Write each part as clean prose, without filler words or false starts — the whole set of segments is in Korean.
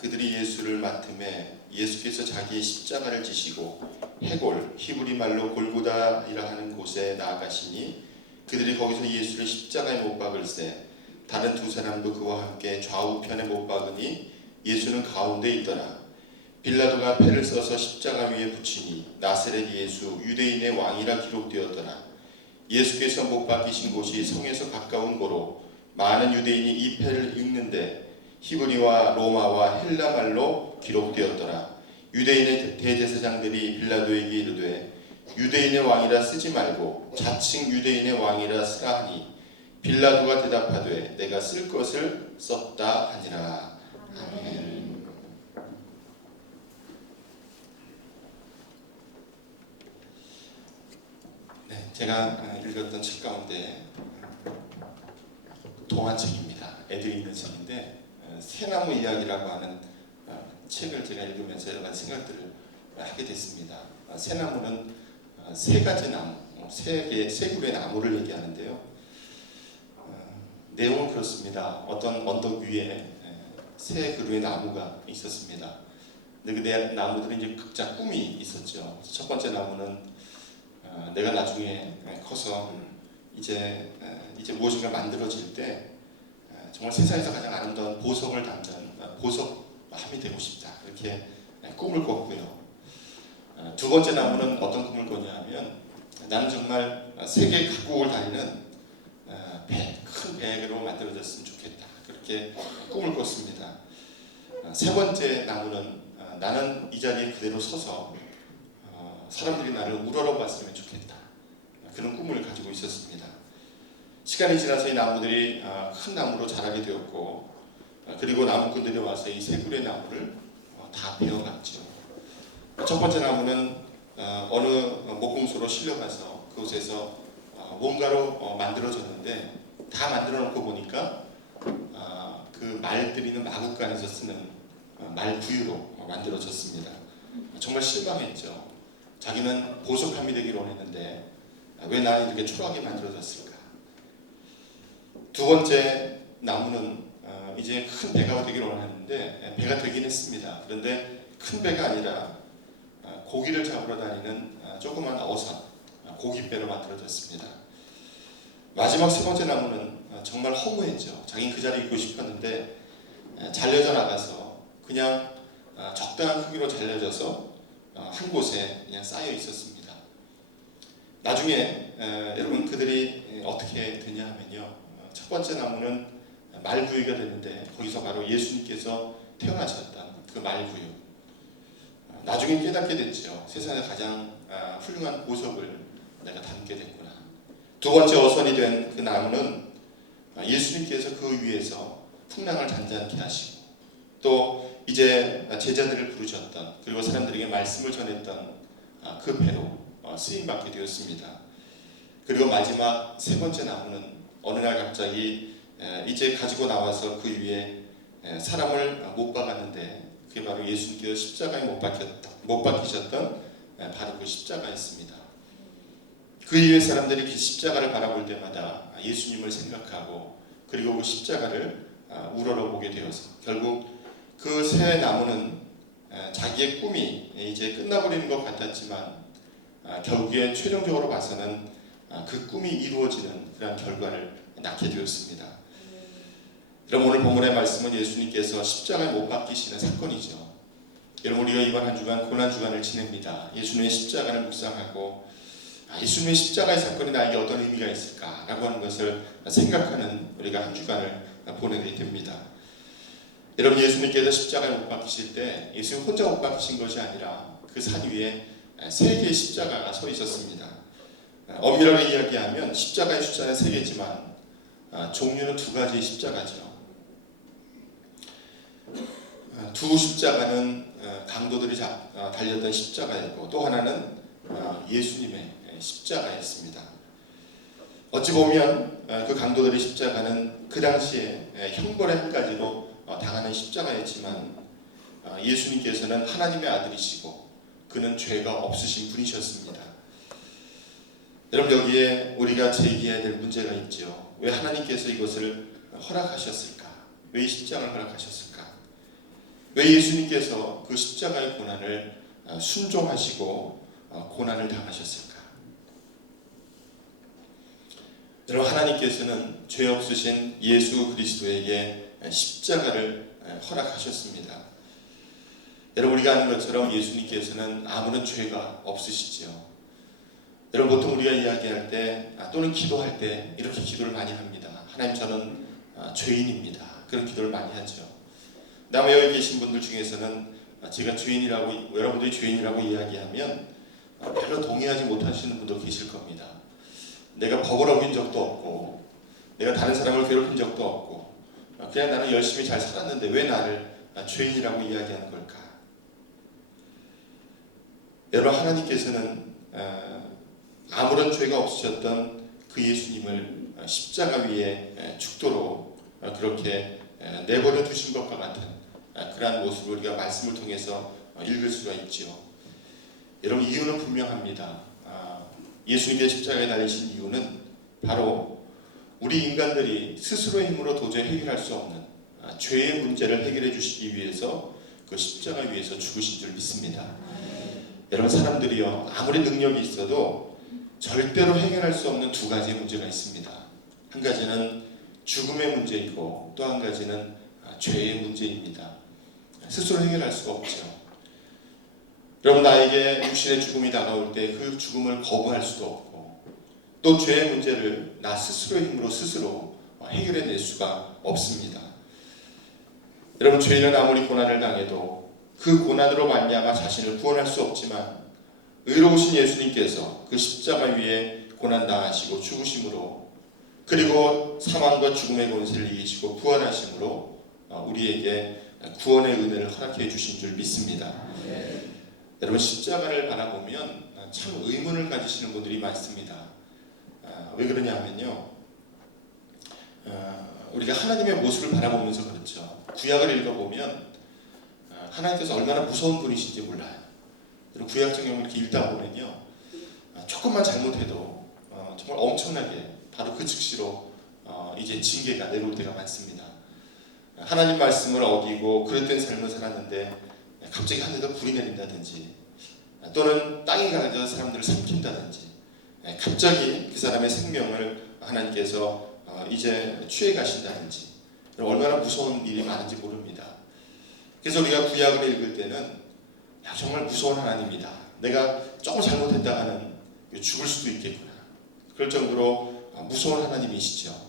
그들이 예수를 맡음에 예수께서 자기의 십자가를 지시고 해골, 히브리 말로 골고다이라 하는 곳에 나아가시니 그들이 거기서 예수를 십자가에 못 박을세 다른 두 사람도 그와 함께 좌우편에 못 박으니 예수는 가운데 있더라. 빌라도가 패를 써서 십자가 위에 붙이니 나사렛 예수 유대인의 왕이라 기록되었더라. 예수께서 못 박히신 곳이 성에서 가까운 고로 많은 유대인이 이 패를 읽는데 히브리와 로마와 헬라 말로 기록되었더라. 유대인의 대제사장들이 빌라도에게 이르되 유대인의 왕이라 쓰지 말고 자칭 유대인의 왕이라 쓰라 하니 빌라도가 대답하되 내가 쓸 것을 썼다 하니라. 아멘. 네, 제가 읽었던 책 가운데 동화책입니다. 애들이 읽는 책인데 새나무 이야기라고 하는 책을 제가 읽으면서 여러 가지 생각들을 하게 됐습니다. 새나무는 세 가지 나무, 세 그루의 나무를 얘기하는데요. 내용은 그렇습니다. 어떤 언덕 위에 세 그루의 나무가 있었습니다. 근데 그 나무들은 이제 각자 꿈이 있었죠. 첫 번째 나무는 내가 나중에 커서 이제 무엇인가 만들어질 때 정말 세상에서 가장 아름다운 보석을 담는 보석함이 되고 싶다. 이렇게 꿈을 꿨고요. 두 번째 나무는 어떤 꿈을 꿨냐면 나는 정말 세계 각국을 다니는 큰 배로 만들어졌으면 좋겠다. 그렇게 꿈을 꿨습니다. 세 번째 나무는 나는 이 자리에 그대로 서서 사람들이 나를 우러러봤으면 좋겠다. 그런 꿈을 가지고 있었습니다. 시간이 지나서 이 나무들이 큰 나무로 자라게 되었고 그리고 나무꾼들이 와서 이 세 그루의 나무를 다 베어갔죠. 첫 번째 나무는 어느 목공소로 실려가서 그곳에서 뭔가로 만들어졌는데 다 만들어 놓고 보니까 그 말 들이는 마구간에서 쓰는 말 구유로 만들어졌습니다. 정말 실망했죠. 자기는 보석함이 되기를 원했는데 왜 나는 이렇게 초라하게 만들어졌을까? 두 번째 나무는 이제 큰 배가 되기를 원했는데 배가 되긴 했습니다. 그런데 큰 배가 아니라 고기를 잡으러 다니는 조그만 어선, 고깃배로 만들어졌습니다. 마지막 세 번째 나무는 정말 허무했죠. 자기는 그 자리에 있고 싶었는데 잘려져 나가서 그냥 적당한 크기로 잘려져서 한 곳에 그냥 쌓여 있었습니다. 나중에 여러분 그들이 어떻게 되냐 하면요. 첫 번째 나무는 말구유가 되는데 거기서 바로 예수님께서 태어나셨던 그 말구유. 나중에 깨닫게 됐죠. 세상에 가장 훌륭한 보석을 내가 담게 됐구나. 두 번째 어선이 된 그 나무는 예수님께서 그 위에서 풍랑을 잔잔케 하시고 또 이제 제자들을 부르셨던 그리고 사람들에게 말씀을 전했던 그 배로 쓰임받게 되었습니다. 그리고 마지막 세 번째 나무는 어느 날 갑자기 이제 가지고 나와서 그 위에 사람을 못 박았는데 그게 바로 예수님께서 십자가에 못 박히셨던 바로 그 십자가였습니다. 그 이후에 사람들이 그 십자가를 바라볼 때마다 예수님을 생각하고 그리고 그 십자가를 우러러보게 되어서 결국 그 새 나무는 자기의 꿈이 이제 끝나버리는 것 같았지만 결국에 최종적으로 봐서는 그 꿈이 이루어지는 그런 결과를 낳게 되었습니다. 그럼 오늘 본문의 말씀은 예수님께서 십자가에 못 박히시는 사건이죠. 여러분 우리가 이번 한 주간 고난주간을 지냅니다. 예수님의 십자가를 묵상하고 예수님의 십자가의 사건이 나에게 어떤 의미가 있을까라고 하는 것을 생각하는 우리가 한 주간을 보내게 됩니다. 여러분 예수님께서 십자가에 못 박히실 때 예수님 혼자 못 박히신 것이 아니라 그 산 위에 세 개의 십자가가 서 있었습니다. 엄밀하게 이야기하면 십자가의 숫자는 세 개지만 종류는 두 가지의 십자가죠. 두 십자가는 강도들이 달렸던 십자가였고 또 하나는 예수님의 십자가였습니다. 어찌 보면 그 강도들의 십자가는 그 당시에 형벌의 한 가지로 당하는 십자가였지만 예수님께서는 하나님의 아들이시고 그는 죄가 없으신 분이셨습니다. 여러분 여기에 우리가 제기해야 될 문제가 있죠. 왜 하나님께서 이것을 허락하셨을까? 왜 이 십자가를 허락하셨을까? 왜 예수님께서 그 십자가의 고난을 순종하시고 고난을 당하셨을까? 여러분, 하나님께서는 죄 없으신 예수 그리스도에게 십자가를 허락하셨습니다. 여러분, 우리가 아는 것처럼 예수님께서는 아무런 죄가 없으시죠. 여러분, 보통 우리가 이야기할 때 또는 기도할 때 이렇게 기도를 많이 합니다. 하나님, 저는 죄인입니다. 그런 기도를 많이 하죠. 다음에 여기 계신 분들 중에서는 제가 죄인이라고, 여러분들이 죄인이라고 이야기하면 별로 동의하지 못하시는 분도 계실 겁니다. 내가 법을 어긴 적도 없고 내가 다른 사람을 괴롭힌 적도 없고 그냥 나는 열심히 잘 살았는데 왜 나를 죄인이라고 이야기하는 걸까? 여러분, 하나님께서는 아무런 죄가 없으셨던 그 예수님을 십자가 위에 죽도록 그렇게 내버려 두신 것과 같은 그러한 모습을 우리가 말씀을 통해서 읽을 수가 있지요. 여러분, 이유는 분명합니다. 예수님께서 십자가에 달리신 이유는 바로 우리 인간들이 스스로의 힘으로 도저히 해결할 수 없는 죄의 문제를 해결해 주시기 위해서 그 십자가 위에서 죽으신 줄 믿습니다. 여러분, 사람들이요, 아무리 능력이 있어도 절대로 해결할 수 없는 두 가지의 문제가 있습니다. 한 가지는 죽음의 문제이고 또 한 가지는 죄의 문제입니다. 스스로 해결할 수가 없죠. 여러분, 나에게 육신의 죽음이 다가올 때 그 죽음을 거부할 수도 없고 또 죄의 문제를 나 스스로의 힘으로 스스로 해결해낼 수가 없습니다. 여러분, 죄인은 아무리 고난을 당해도 그 고난으로 말미암아 자신을 구원할 수 없지만 의로우신 예수님께서 그 십자가 위에 고난당하시고 죽으심으로 그리고 사망과 죽음의 권세를 이기시고 부활하심으로 우리에게 구원의 은혜를 허락해 주신 줄 믿습니다. 여러분, 십자가를 바라보면 참 의문을 가지시는 분들이 많습니다. 왜 그러냐면요, 우리가 하나님의 모습을 바라보면서 그렇죠. 구약을 읽어보면 하나님께서 얼마나 무서운 분이신지 몰라요. 여러분, 구약 성경을 이렇게 읽다 보면요, 조금만 잘못해도 정말 엄청나게 바로 그 즉시로 이제 징계가 내려올 때가 많습니다. 하나님 말씀을 어기고 그릇된 삶을 살았는데 갑자기 하늘에서 불이 내린다든지 또는 땅이 가져서 사람들을 삼킨다든지 갑자기 그 사람의 생명을 하나님께서 이제 취해 가신다든지 얼마나 무서운 일이 많은지 모릅니다. 그래서 우리가 구약을 읽을 때는 정말 무서운 하나님이다. 내가 조금 잘못했다가는 죽을 수도 있겠구나. 그럴 정도로 무서운 하나님이시죠.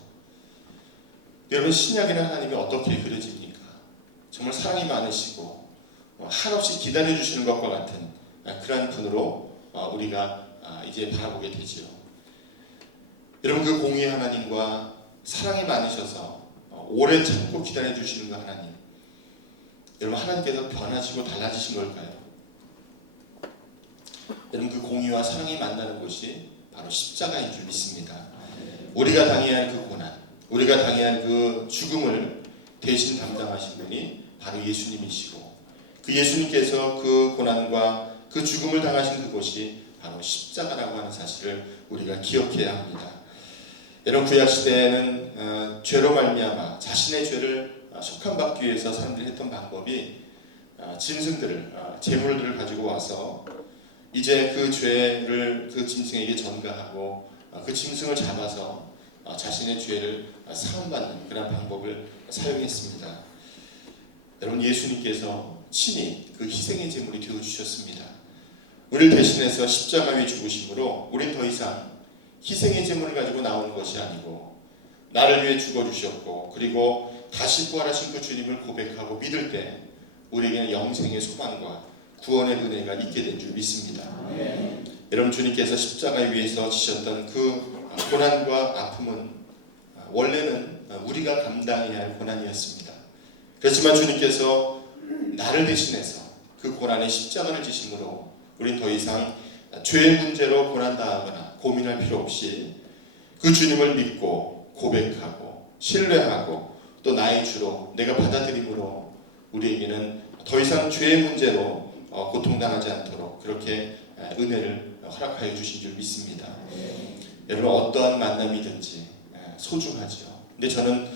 여러분, 신약에는 하나님이 어떻게 그려집니까? 정말 사랑이 많으시고 한없이 기다려주시는 것과 같은 그러한 분으로 우리가 이제 바라보게 되지요. 여러분, 그 공의의 하나님과 사랑이 많으셔서 오래 참고 기다려주시는 그 하나님, 여러분, 하나님께서 변하시고 달라지신 걸까요? 여러분, 그 공의와 사랑이 만나는 곳이 바로 십자가인 줄 믿습니다. 우리가 당해야 할 그 고난, 우리가 당해야 할 그 죽음을 대신 담당하신 분이 바로 예수님이시고 그 예수님께서 그 고난과 그 죽음을 당하신 그곳이 바로 십자가라고 하는 사실을 우리가 기억해야 합니다. 여러분, 구약시대에는 죄로 말미암아 자신의 죄를 속함받기 위해서 사람들이 했던 방법이 짐승들을, 제물들을 가지고 와서 이제 그 죄를 그 짐승에게 전가하고 그 짐승을 잡아서 자신의 죄를 사함받는 그런 방법을 사용했습니다. 여러분, 예수님께서 친히 그 희생의 제물이 되어주셨습니다. 우리를 대신해서 십자가 위에 죽으심으로 우린 더 이상 희생의 제물을 가지고 나오는 것이 아니고 나를 위해 죽어주셨고 그리고 다시 부활하신 그 주님을 고백하고 믿을 때 우리에게는 영생의 소망과 구원의 은혜가 있게 된 줄 믿습니다. 여러분, 주님께서 십자가 위에서 지셨던 그 고난과 아픔은 원래는 우리가 감당해야 할 고난이었습니다. 그렇지만 주님께서 나를 대신해서 그 고난의 십자가를 지심으로 우린 더 이상 죄의 문제로 고난당하거나 고민할 필요 없이 그 주님을 믿고 고백하고 신뢰하고 또 나의 주로 내가 받아들임으로 우리에게는 더 이상 죄의 문제로 고통당하지 않도록 그렇게 은혜를 허락하여 주신 줄 믿습니다. 여러분, 어떠한 만남이든지 소중하죠. 근데 저는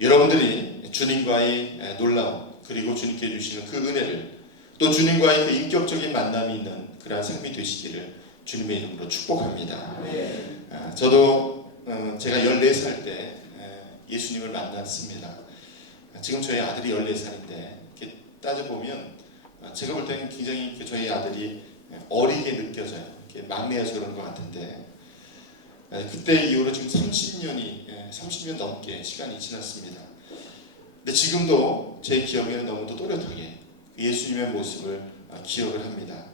여러분들이 주님과의 놀라운 그리고 주님께 주시는 그 은혜를 또 주님과의 그 인격적인 만남이 있는 그러한 삶이 되시기를 주님의 이름으로 축복합니다. 저도 제가 14살 때 예수님을 만났습니다. 지금 저희 아들이 14살인데 이렇게 따져보면 제가 볼 때는 굉장히 저희 아들이 어리게 느껴져요. 이렇게 막내여서 그런 것 같은데 그때 이후로 지금 30년 넘게 시간이 지났습니다. 근데 지금도 제 기억에는 너무도 또렷하게 예수님의 모습을 기억을 합니다.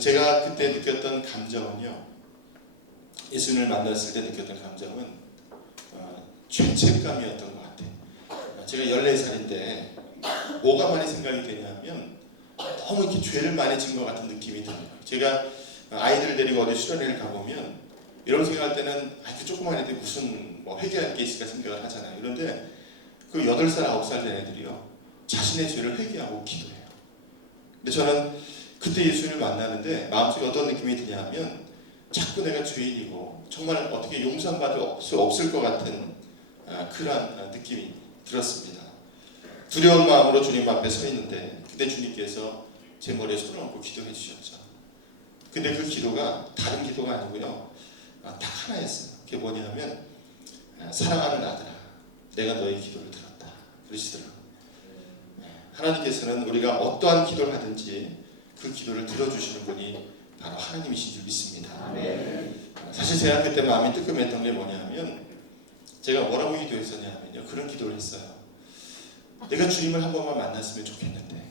제가 그때 느꼈던 감정은요, 예수님을 만났을 때 느꼈던 감정은 죄책감이었던 것 같아요. 제가 14살인데 뭐가 많이 생각이 되냐면 너무 이렇게 죄를 많이 진 것 같은 느낌이 듭니다. 제가 아이들을 데리고 어디 수련회를 가보면 이런 생각할 때는 그 조그만 애들이 무슨 뭐 회개할 게 있을까 생각을 하잖아요. 그런데 그 8살, 9살 된 애들이요, 자신의 죄를 회개하고 기도해요. 근데 저는 그때 예수님을 만나는데 마음속에 어떤 느낌이 드냐면 자꾸 내가 죄인이고 정말 어떻게 용서받을 수 없을 것 같은 그러한 느낌이 들었습니다. 두려운 마음으로 주님 앞에 서 있는데 그때 주님께서 제 머리에 손을 얹고 기도해 주셨죠. 근데 그 기도가 다른 기도가 아니고요, 딱 하나였어요. 그게 뭐냐면 사랑하는 아들아, 내가 너의 기도를 들었다 그러시더라고요. 하나님께서는 우리가 어떠한 기도를 하든지 그 기도를 들어주시는 분이 바로 하나님이신 줄 믿습니다. 사실 제가 그때 마음이 뜨끔했던 게 뭐냐면 제가 뭐라고 기도했었냐면요, 그런 기도를 했어요. 내가 주님을 한 번만 만났으면 좋겠는데,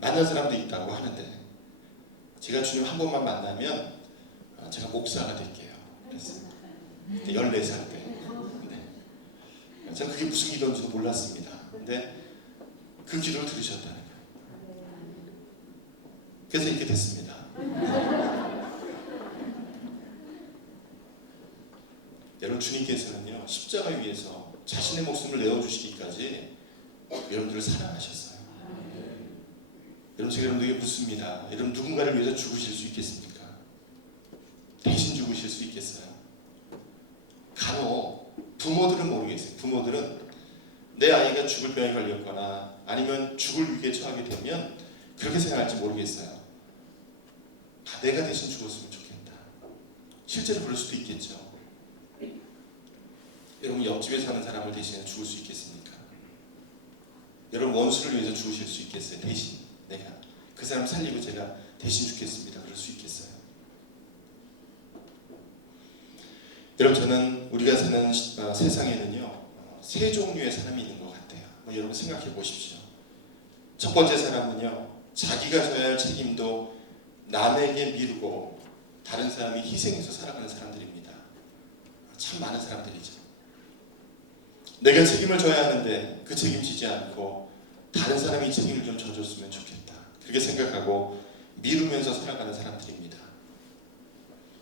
만난 사람도 있다고 하는데 제가 주님 한 번만 만나면 제가 목사가 될게요. 그랬어요. 14살 때. 네. 저는 그게 무슨 기도인지도 몰랐습니다. 근데 그 기도를 들으셨다는 거예요. 그래서 이렇게 됐습니다. 여러분, 주님께서는요, 십자가 위에서 자신의 목숨을 내어주시기까지 여러분들을 사랑하셨어요. 여러분, 제가 여러분들에게 묻습니다. 여러분, 누군가를 위해서 죽으실 수 있겠습니까? 대신 죽으실 수 있겠어요? 간혹 부모들은 모르겠어요. 부모들은 내 아이가 죽을 병에 걸렸거나 아니면 죽을 위기에 처하게 되면 그렇게 생각할지 모르겠어요. 내가 대신 죽었으면 좋겠다. 실제로 그럴 수도 있겠죠. 여러분, 옆집에 사는 사람을 대신해 죽을 수 있겠습니까? 여러분, 원수를 위해서 죽으실 수 있겠어요? 대신 내가 그 사람 살리고 제가 대신 죽겠습니다. 그럴 수 있겠어요? 여러분, 저는 우리가 사는 세상에는요, 세 종류의 사람이 있는 것 같아요. 여러분 생각해 보십시오. 첫 번째 사람은요, 자기가 져야 할 책임도 남에게 미루고 다른 사람이 희생해서 살아가는 사람들입니다. 참 많은 사람들이죠. 내가 책임을 져야 하는데 그 책임지지 않고 다른 사람이 책임을 좀 져줬으면 좋겠다, 그렇게 생각하고 미루면서 살아가는 사람들입니다.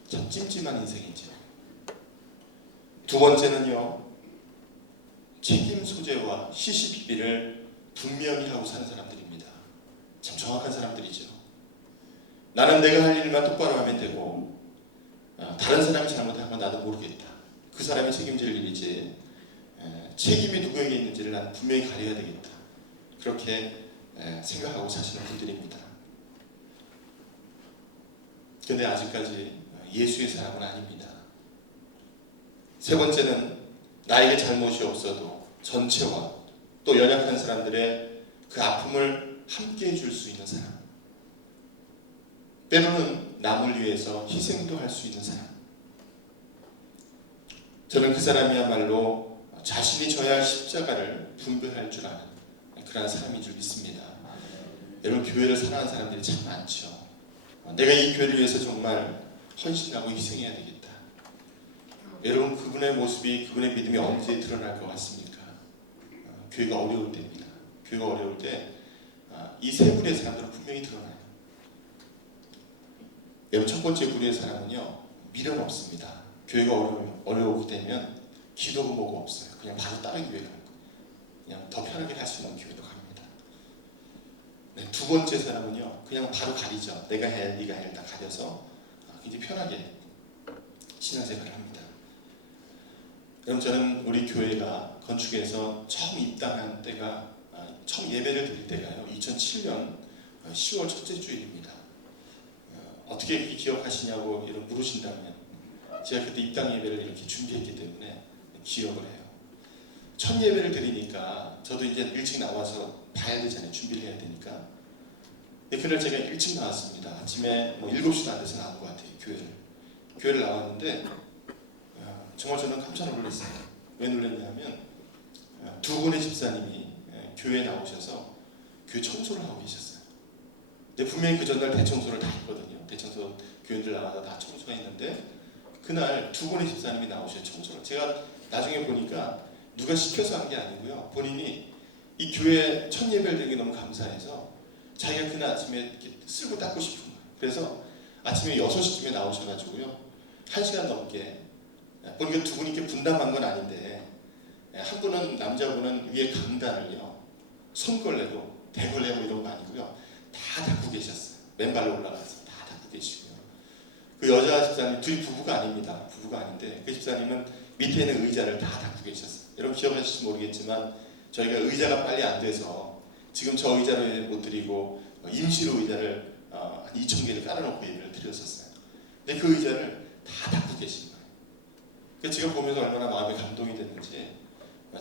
참 찜찜한 인생이죠. 두 번째는요, 책임 소재와 시시비비를 분명히 하고 사는 사람들입니다. 참 정확한 사람들이죠. 나는 내가 할 일만 똑바로 하면 되고 다른 사람이 잘못하면 나도 모르겠다. 그 사람이 책임질 일이지 책임이 누구에게 있는지를 나는 분명히 가려야 되겠다. 그렇게 생각하고 사시는 분들입니다. 그런데 아직까지 예수의 사람은 아닙니다. 세 번째는 나에게 잘못이 없어도 전체와 또 연약한 사람들의 그 아픔을 함께 해줄 수 있는 사람, 때로는 남을 위해서 희생도 할 수 있는 사람, 저는 그 사람이야말로 자신이 져야 할 십자가를 분별할 줄 아는 그런 사람인 줄 믿습니다. 여러분, 교회를 사랑하는 사람들이 참 많죠. 내가 이 교회를 위해서 정말 헌신하고 희생해야 되겠다. 여러분, 그분의 모습이, 그분의 믿음이 언제 드러날 것 같습니까? 교회가 어려울 때입니다. 교회가 어려울 때 이 세 부류의 사람들은 분명히 드러나요. 여러분, 첫 번째 부류의 사람은요, 미련 없습니다. 교회가 어려우게 되면 기도고 뭐고 없어요. 그냥 바로 다른 교회 가는 거예요. 그냥 더 편하게 갈 수 있는 교회로 갑니다. 네, 두 번째 사람은요, 그냥 바로 가리죠. 내가 해야 할, 네가 해야 할 다 가려서 굉장히 편하게 신앙생활을 합니다. 그럼 저는 우리 교회가 건축에서 처음 입당한 때가 처음 예배를 드릴 때가요 2007년 10월 첫째 주일입니다. 어떻게 기억하시냐고 이런 물으신다면 제가 그때 입당 예배를 이렇게 준비했기 때문에 기억을 해요. 첫 예배를 드리니까 저도 이제 일찍 나와서 봐야 되잖아요. 준비를 해야 되니까. 근데 그날 제가 일찍 나왔습니다. 아침에 7시도 안 돼서 나온 것 같아요. 교회를 나왔는데 정말 저는 깜짝 놀랐어요. 왜 놀랐냐면 두 분의 집사님이 교회에 나오셔서 교회 청소를 하고 계셨어요. 근데 분명히 그 전날 대청소를 다 했거든요. 대청소 교인들 나와서 다 청소했는데 그날 두 분의 집사님이 나오셔서 청소를. 제가 나중에 보니까 누가 시켜서 한 게 아니고요. 본인이 이 교회 첫 예배를 드리기 너무 감사해서 자기가 그날 아침에 이렇게 쓸고 닦고 싶은 거예요. 그래서 아침에 6시쯤에 나오셔가지고요. 1시간 넘게 보니까 두 분이 이렇게 분담한 건 아닌데 한 분은 남자분은 위에 강단을요. 손걸레로 대걸레로 이런 거 아니고요. 다 닦고 계셨어요. 맨발로 올라가서 다 닦고 계시고요. 그 여자 집사님 둘이 부부가 아닙니다. 부부가 아닌데 그 집사님은 밑에 있는 의자를 다 닦고 계셨어요. 여러분 기억하실지 모르겠지만 저희가 의자가 빨리 안 돼서 지금 저 의자를 못 드리고 임시로 의자를 한 2,000개를 깔아놓고 예배를 드렸었어요. 근데 그 의자를 다 닦고 계신 거예요. 그래서 제가 보면서 얼마나 마음이 감동이 됐는지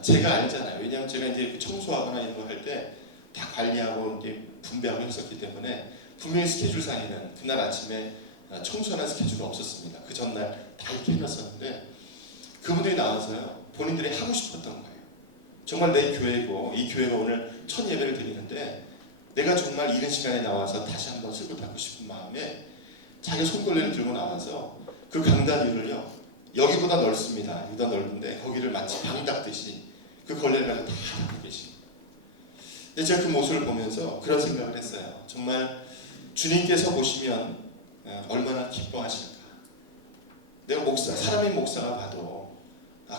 제가 알잖아요. 왜냐하면 제가 이제 청소하거나 이런 거 할 때 다 관리하고 이제 분배하고 했었기 때문에 분명히 스케줄상에는 그날 아침에 청소하는 스케줄이 없었습니다. 그 전날 다 이렇게 해놨었는데 그분들이 나와서요. 본인들이 하고 싶었던 거예요. 정말 내 교회고 이 교회가 오늘 첫 예배를 드리는데 내가 정말 이른 시간에 나와서 다시 한번 쓸고 닦고 싶은 마음에 자기 손걸레를 들고 나와서 그 강단 위를요. 여기보다 넓습니다. 여기보다 넓은데 거기를 마치 방 닦듯이 그 걸레를 가지고 다 닦고 계십니다. 근데 제가 그 모습을 보면서 그런 생각을 했어요. 정말 주님께서 보시면 얼마나 기뻐하실까. 내가 사람의 목사가 봐도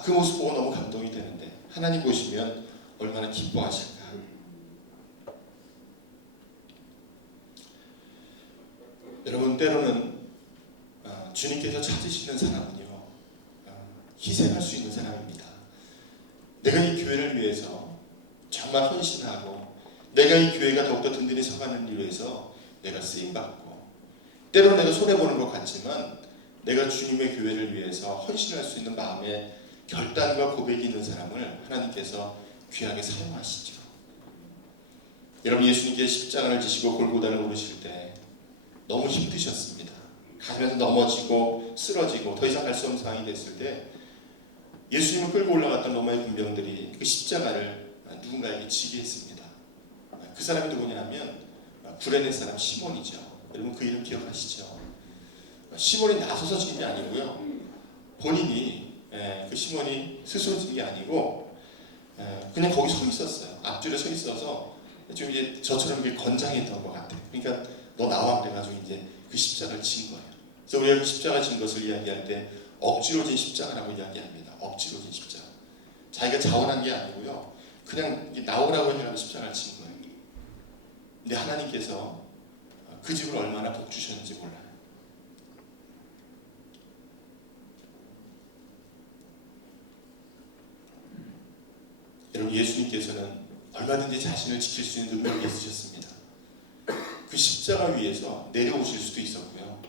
그 모습 보고 너무 감동이 되는데 하나님 보시면 얼마나 기뻐하실까. 여러분 때로는 주님께서 찾으시는 사람은요 희생할 수 있는 사람입니다. 내가 이 교회를 위해서 정말 헌신하고 내가 이 교회가 더욱더 든든히 서가는 일을 위해서 내가 쓰임받고 때로는 내가 손해보는 것 같지만 내가 주님의 교회를 위해서 헌신할 수 있는 마음의 결단과 고백이 있는 사람을 하나님께서 귀하게 사용하시죠. 여러분 예수님께 십자가를 지시고 골고다를 오르실 때 너무 힘드셨습니다. 가면서 넘어지고 쓰러지고 더 이상 갈 수 없는 상황이 됐을 때 예수님을 끌고 올라갔던 로마의 군병들이 그 십자가를 누군가에게 지게 했습니다. 그 사람이 누구냐 하면 구레네 사람 시몬이죠. 여러분 그 이름 기억하시죠? 시몬이 나서서 진 게 아니고요. 본인이 그 시몬이 스스로 진 게 아니고 그냥 거기 서 있었어요. 앞줄에 서 있어서 좀 이제 저처럼 건장했던 것 같아요. 그러니까 너 나와 그래가지고 이제 그 십자가를 진 거예요. 그래서 우리가 그 십자가 진 것을 이야기할 때 억지로 진 십자가라고 이야기합니다. 억지로 진 십자가. 자기가 자원한 게 아니고요. 그냥 나오라고 해가지고 십자가를 진 거예요. 근데 하나님께서 그 집을 얼마나 복 주셨는지 몰라요. 여러분 예수님께서는 얼마든지 자신을 지킬 수 있는 능력이 있으셨습니다. 그 십자가 위에서 내려오실 수도 있었고요.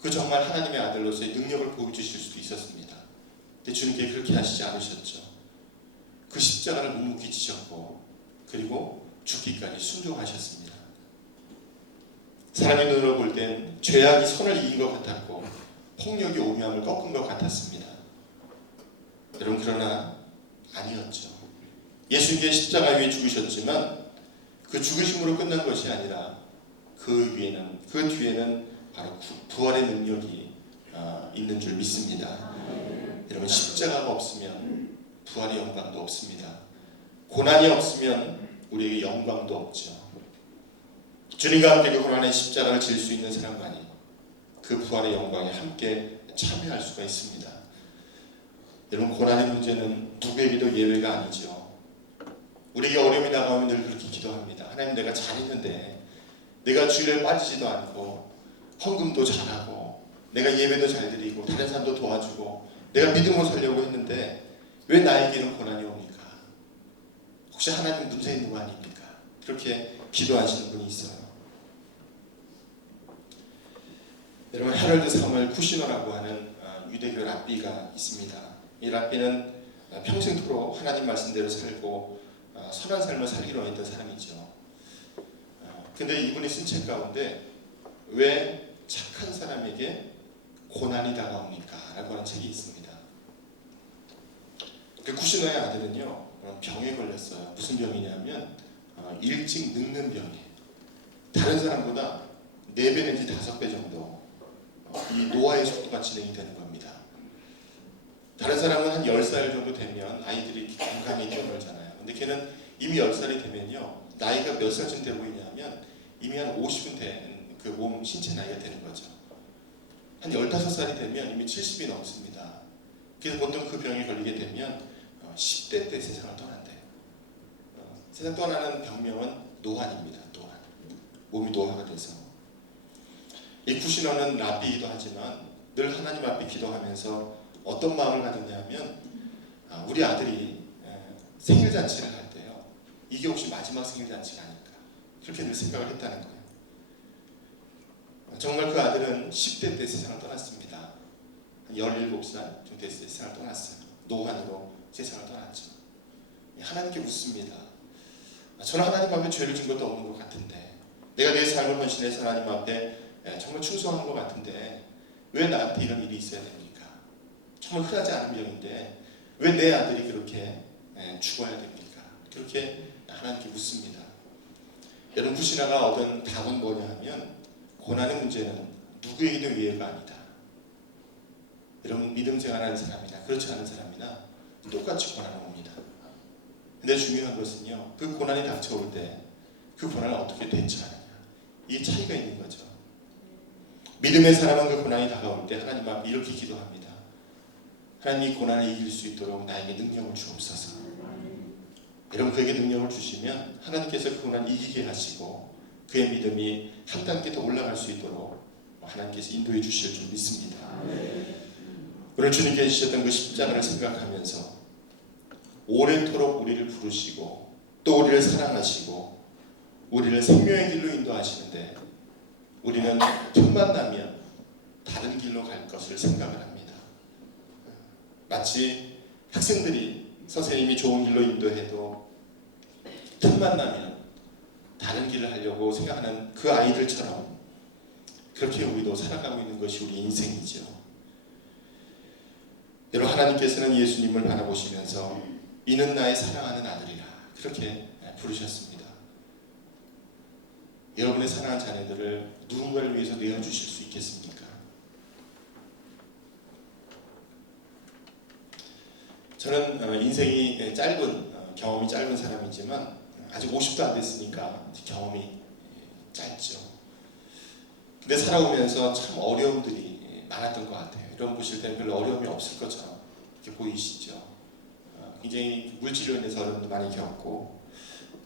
그 정말 하나님의 아들로서의 능력을 보여주실 수도 있었습니다. 근데 주님께 그렇게 하시지 않으셨죠. 그 십자가를 묵묵히 지셨고 그리고 죽기까지 순종하셨습니다. 사람의 눈으로 볼 땐 죄악이 선을 이긴 것 같았고 폭력이 오묘함을 꺾은 것 같았습니다. 여러분 그러나 아니었죠. 예수님께서 십자가 위에 죽으셨지만 그 죽으심으로 끝난 것이 아니라 그 뒤에는 바로 부활의 능력이 있는 줄 믿습니다. 여러분 십자가가 없으면 부활의 영광도 없습니다. 고난이 없으면 우리에게 영광도 없죠. 주님과 함께 그 고난의 십자가를 질 수 있는 사람만이 그 부활의 영광에 함께 참여할 수가 있습니다. 여러분 고난의 문제는 누구에게도 예외가 아니죠. 우리에게 어려움이 다가오면 늘 그렇게 기도합니다. 하나님 내가 잘했는데 내가 주일에 빠지지도 않고 헌금도 잘하고 내가 예배도 잘 드리고 다른 사람도 도와주고 내가 믿음으로 살려고 했는데 왜 나에게 이런 고난이 옵니까? 혹시 하나님 문제 있는 거 아닙니까? 그렇게 기도하시는 분이 있어요. 여러분, 헤럴드 사무엘 쿠시너라고 하는 유대교 랍비가 있습니다. 이 랍비는 평생토록 하나님 말씀대로 살고 선한 삶을 살기로 했던 사람이죠. 근데 이분이 쓴 책 가운데 왜 착한 사람에게 고난이 다가옵니까? 라고 하는 책이 있습니다. 그 쿠시너의 아들은요, 병에 걸렸어요. 무슨 병이냐면 일찍 늙는 병이에요. 다른 사람보다 4배 내지 5배 정도 이 노화의 속도가 진행이 되는 겁니다. 다른 사람은 한 10살 정도 되면 아이들이 건강히 뛰어놀잖아요. 근데 걔는 이미 10살이 되면요, 나이가 몇 살쯤 돼 보이냐면 이미 한 50은 된 그 몸 신체 나이가 되는 거죠. 한 15살이 되면 이미 70이 넘습니다. 그래서 보통 그 병에 걸리게 되면 10대 때 세상을 떠난대요. 세상 떠나는 병명은 노환입니다. 노환. 몸이 노화가 돼서. 이 쿠시너는 랍비이기도 하지만 늘 하나님 앞에 기도하면서 어떤 마음을 가졌냐면 우리 아들이 생일잔치를 할 때요, 이게 혹시 마지막 생일잔치가 아닐까, 그렇게 늘 생각을 했다는 거예요. 정말 그 아들은 10대 때 세상을 떠났습니다. 한 17살 정도 됐을 때 세상을 떠났어요. 노환으로 세상을 떠났죠. 하나님께 묻습니다. 저는 하나님 앞에 죄를 진 것도 없는 것 같은데, 내가 내 삶을 헌신해서 하나님 앞에 정말 충성한 것 같은데 왜 나한테 이런 일이 있어야 됩니까? 정말 흔하지 않은 병인데 왜 내 아들이 그렇게 죽어야 됩니까? 그렇게 하나님께 묻습니다. 여러분, 쿠시너가 얻은 답은 뭐냐 하면, 고난의 문제는 누구에게도 위해가 아니다. 여러분, 믿음 생활하는 사람이나 그렇지 않은 사람이나 똑같이 고난을 옵니다. 근데 중요한 것은요, 그 고난이 닥쳐올 때 그 고난을 어떻게 대처하느냐, 이 차이가 있는 거죠. 믿음의 사람은 그 고난이 다가올 때 하나님 앞에 이렇게 기도합니다. 하나님, 이 고난을 이길 수 있도록 나에게 능력을 주옵소서. 여러분, 그에게 능력을 주시면 하나님께서 그 고난을 이기게 하시고 그의 믿음이 한 단계 더 올라갈 수 있도록 하나님께서 인도해 주실 줄 믿습니다. 오늘 주님께 주셨던 그 십자가를 생각하면서 오래도록 우리를 부르시고 또 우리를 사랑하시고 우리를 생명의 길로 인도하시는데, 우리는 틈만 나면 다른 길로 갈 것을 생각을 합니다. 마치 학생들이 선생님이 좋은 길로 인도해도 틈만 나면 다른 길을 하려고 생각하는 그 아이들처럼 그렇게 우리도 살아가고 있는 것이 우리 인생이죠. 여러분, 하나님께서는 예수님을 바라보시면서 이는 나의 사랑하는 아들이라 그렇게 부르셨습니다. 여러분의 사랑하는 자녀들을 누군가를 위해서 내어주실 수 있겠습니까? 저는 인생이 경험이 짧은 사람이지만 아직 50도 안 됐으니까 경험이 짧죠. 근데 살아오면서 참 어려움들이 많았던 것 같아요. 여러분 보실 때는 별로 어려움이 없을 것처럼 이렇게 보이시죠. 굉장히 물질로 인해서 어려움도 많이 겪고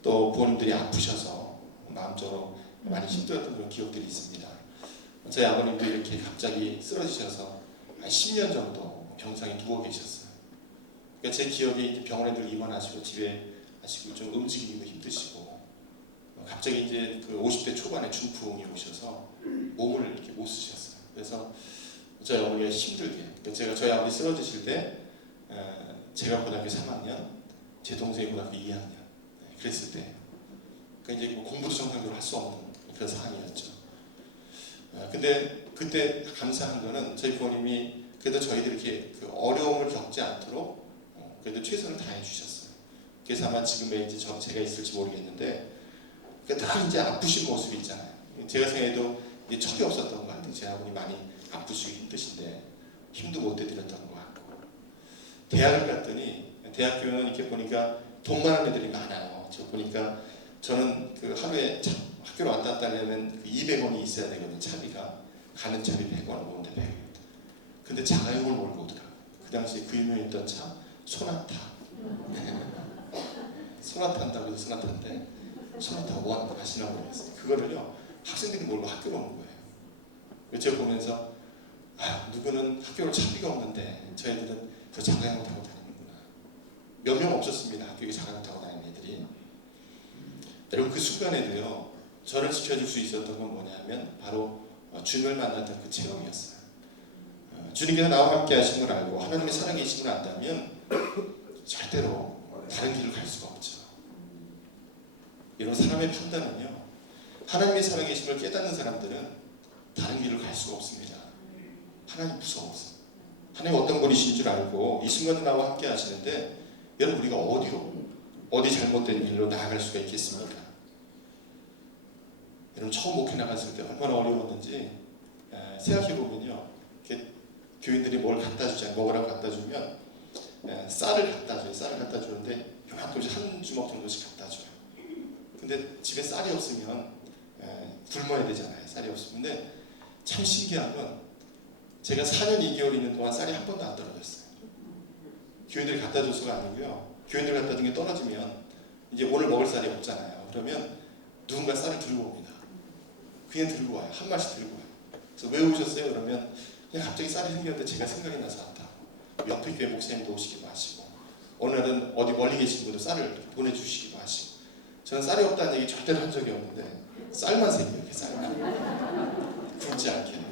또 부모님들이 아프셔서 마음적으로 많이 힘들었던 그런 기억들이 있습니다. 저희 아버님도 이렇게 갑자기 쓰러지셔서 한 10년 정도 병상에 누워 계셨어요. 그러니까 제 기억에 병원에 늘 입원하시고 집에 하시고 좀 움직이기도 힘드시고, 갑자기 이제 그 50대 초반에 중풍이 오셔서 몸을 이렇게 못 쓰셨어요. 그래서 저희 어머니가 힘들게, 제가 저희 아버지 쓰러지실 때 제가 고등학교 3학년, 제 동생이 고등학교 2학년 그랬을 때, 그러니까 이제 뭐 공부도 정상적으로 할 수 없는 그런 상황이었죠. 근데 그때 감사한 거는 저희 부모님이 그래도 저희들 이렇게 그 어려움을 겪지 않도록 그래도 최선을 다해 주셨어요. 그래서 아마 지금의 이제 제가 있을지 모르겠는데, 그러니까 다 이제 아프신 모습이 있잖아요. 제가 생각해도 이제 척이 없었던 것 같아요. 제 아버님 많이 아프시고 힘드신데 힘도 못 대드렸던 것 같고, 대학을 갔더니 대학교는 이렇게 보니까 돈 많은 애들이 많아요. 저 보니까 저는 그 하루에 학교로 왔다 갔다 하려면 200원이 있어야 되거든요. 차비가. 가는 차비 100원, 오는데 100원. 근데 자가용을 몰고 오더라고요. 그 당시에 그 유명했던 차 소나타. 소나타 한다고 해서 소나타인데 소나타 원 아시나 모르겠어요. 그거를요 학생들이 몰고 학교로 오는 거예요. 제가 보면서 누구는 학교로 차비가 없는데 저희들은 그 자가용을 타고 다니는구나. 몇 명 없었습니다. 학교에 자가용 타고 다니는 애들이. 사람들이. 여러분 그 순간에도요 저를 지켜줄 수 있었던 건 뭐냐면 바로 주님을 만났던 그 체험이었어요. 주님께서 나와 함께 하신 걸 알고 하나님의 살아계심을 안다면 절대로 다른 길을 갈 수가 없죠. 이런 사람의 판단은요 하나님의 살아계심을 깨닫는 사람들은 다른 길을 갈 수가 없습니다. 하나님 무서워서 하나님 어떤 분이신 줄 알고 이 순간에 나와 함께 하시는데 여러분 우리가 어디 잘못된 길로 나아갈 수가 있겠습니까? 여러분 처음 목회 나갔을 때 얼마나 어려웠는지 생각해보면요 교인들이 뭘 갖다 주지 먹으라고 갖다 주면 쌀을 갖다 줘요. 쌀을 갖다 주는데 요만큼씩 한 주먹 정도씩 갖다 줘요. 근데 집에 쌀이 없으면 굶어야 되잖아요. 쌀이 없으면. 근데 참 신기한 건 제가 4년 2개월 있는 동안 쌀이 한 번도 안 떨어졌어요. 교인들이 갖다 줘서가 아니고요. 교인들 갖다 준 게 떨어지면 이제 오늘 먹을 쌀이 없잖아요. 그러면 누군가 쌀을 들고 옵니다. 그냥 들고 와요. 한 마씩 들고 와요. 그래서 왜 오셨어요? 그러면 그냥 갑자기 쌀이 생겼는데 제가 생각이 나서 왔다고. 옆에 교회 목사님도 오시기도 하시고 어느 날은 어디 멀리 계신 분도 쌀을 보내주시기도 하시고 저는 쌀이 없다는 얘기 절대로 한 적이 없는데 쌀만 생겨요. 이렇게 쌀만 굶지 않게.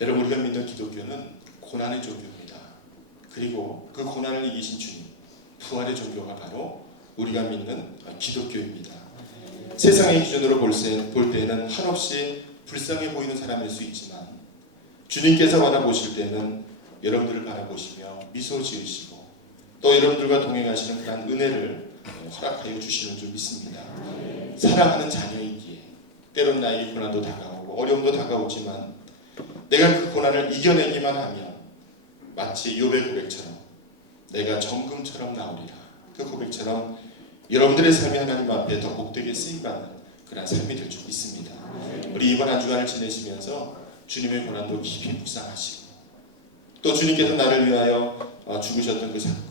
여러분 우리가 믿는 기독교는 고난의 종교입니다. 그리고 그 고난을 이기신 주님 부활의 종교가 바로 우리가 믿는 기독교입니다. 세상의 기준으로 볼 때에는 한없이 불쌍해 보이는 사람일 수 있지만 주님께서 바라보실 때는 여러분들을 바라보시며 미소 지으시고 또 여러분들과 동행하시는 그런 은혜를 허락하여 주시는 줄 믿습니다. 사랑하는 자녀이기에 때론 나에게 고난도 다가오고 어려움도 다가오지만 내가 그 고난을 이겨내기만 하면 마치 욥의 고백처럼 내가 정금처럼 나오리라. 그 고백처럼 여러분들의 삶이 하나님 앞에 더 복되게 쓰임받는 그런 삶이 될 줄 믿습니다. 우리 이번 한 주간을 지내시면서 주님의 고난도 깊이 묵상하시고 또 주님께서 나를 위하여 죽으셨던 그 사건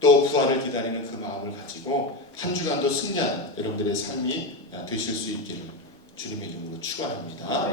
또 부활을 기다리는 그 마음을 가지고 한 주간도 승리하는 여러분들의 삶이 되실 수 있기를 주님의 이름으로 축원합니다.